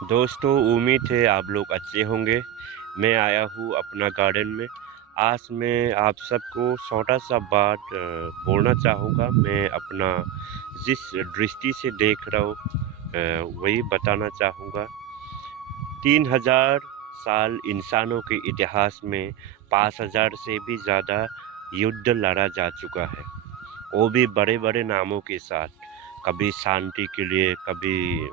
दोस्तों, उम्मीद है आप लोग अच्छे होंगे। मैं आया हूँ अपना गार्डन में। आज मैं आप सबको छोटा-सा बात बोलना चाहूँगा। मैं अपना जिस दृष्टि से देख रहा हूँ वही बताना चाहूँगा। 3000 साल इंसानों के इतिहास में 5000 से भी ज़्यादा युद्ध लड़ा जा चुका है, वो भी बड़े-बड़े नामों के साथ। कभी शांति के लिए, कभी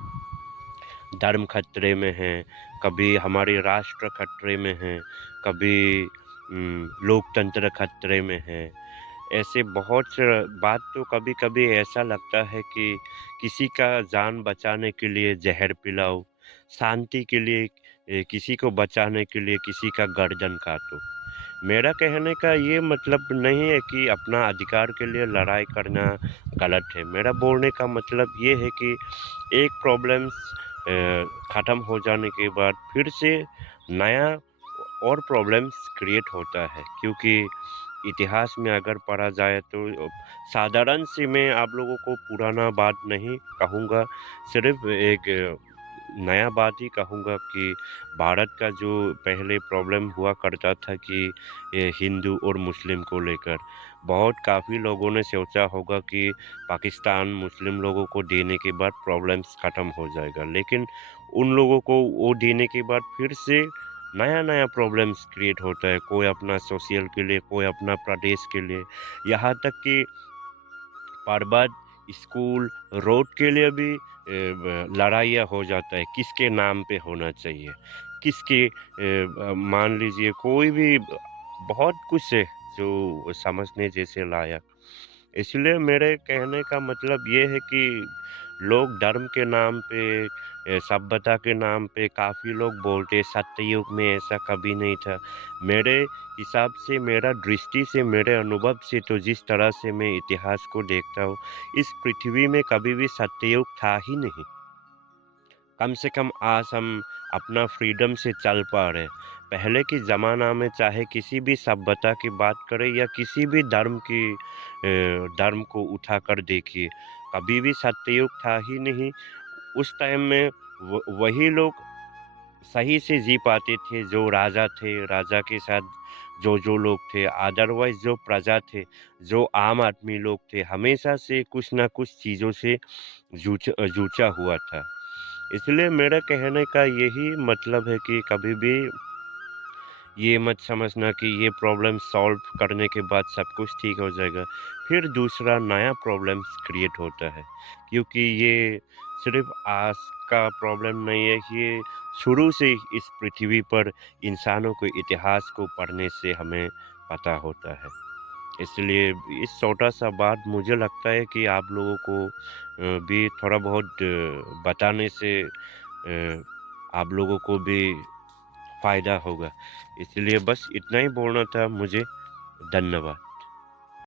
धर्म खतरे में है, कभी हमारे राष्ट्र खतरे में है, कभी लोकतंत्र खतरे में है। ऐसे बहुत से बात तो कभी-कभी ऐसा लगता है कि किसी का जान बचाने के लिए ज़हर पिलाओ, शांति के लिए किसी को बचाने के लिए किसी का गर्दन काटो। मेरा कहने का ये मतलब नहीं है कि अपना अधिकार के लिए लड़ाई करना गलत है। मेरा बोलने का मतलब ये है कि एक प्रॉब्लम्स ख़त्म हो जाने के बाद फिर से नया और प्रॉब्लम्स क्रिएट होता है, क्योंकि इतिहास में अगर पढ़ा जाए तो साधारण सी मैं आप लोगों को पुराना बात नहीं कहूँगा, सिर्फ़ एक नया बात ही कहूँगा कि भारत का जो पहले प्रॉब्लम हुआ करता था कि ये हिंदू और मुस्लिम को लेकर, बहुत काफ़ी लोगों ने सोचा होगा कि पाकिस्तान मुस्लिम लोगों को देने के बाद प्रॉब्लम्स ख़त्म हो जाएगा। लेकिन उन लोगों को वो देने के बाद फिर से नया-नया प्रॉब्लम्स क्रिएट होता है। कोई अपना सोशल के लिए, कोई अपना प्रदेश के लिए, यहाँ तक कि पर्वत, स्कूल, रोड के लिए भी लड़ाइयाँ हो जाता है, किसके नाम पे होना चाहिए, किसके मान लीजिए कोई भी बहुत कुछ है जो समझने जैसे लायक। इसलिए मेरे कहने का मतलब ये है कि लोग धर्म के नाम पे सभ्यता के नाम पे काफ़ी लोग बोलते सत्ययुग में ऐसा कभी नहीं था। मेरे हिसाब से, मेरा दृष्टि से, मेरे अनुभव से तो जिस तरह से मैं इतिहास को देखता हूँ, इस पृथ्वी में कभी भी सत्ययुग था ही नहीं। कम से कम आज हम अपना फ्रीडम से चल पा रहे हैं। पहले के ज़माना में चाहे किसी भी सभ्यता की बात करें या किसी भी धर्म को उठाकर देखिए, कभी भी सत्ययुग था ही नहीं। उस टाइम में वही लोग सही से जी पाते थे, जो राजा थे, राजा के साथ जो लोग थे, अदरवाइज़ जो प्रजा थे, जो आम आदमी लोग थे, हमेशा से कुछ न कुछ चीज़ों से जूझा हुआ था। इसलिए मेरे कहने का यही मतलब है कि कभी भी ये मत समझना कि ये प्रॉब्लम सॉल्व करने के बाद सब कुछ ठीक हो जाएगा। फिर दूसरा नया प्रॉब्लम्स क्रिएट होता है, क्योंकि ये सिर्फ़ आज का प्रॉब्लम नहीं है, ये शुरू से ही इस पृथ्वी पर इंसानों के इतिहास को पढ़ने से हमें पता होता है। इसलिए इस छोटा-सा बात मुझे लगता है कि आप लोगों को भी थोड़ा बहुत बताने से आप लोगों को भी फ़ायदा होगा। इसलिए बस इतना ही बोलना था मुझे। धन्यवाद।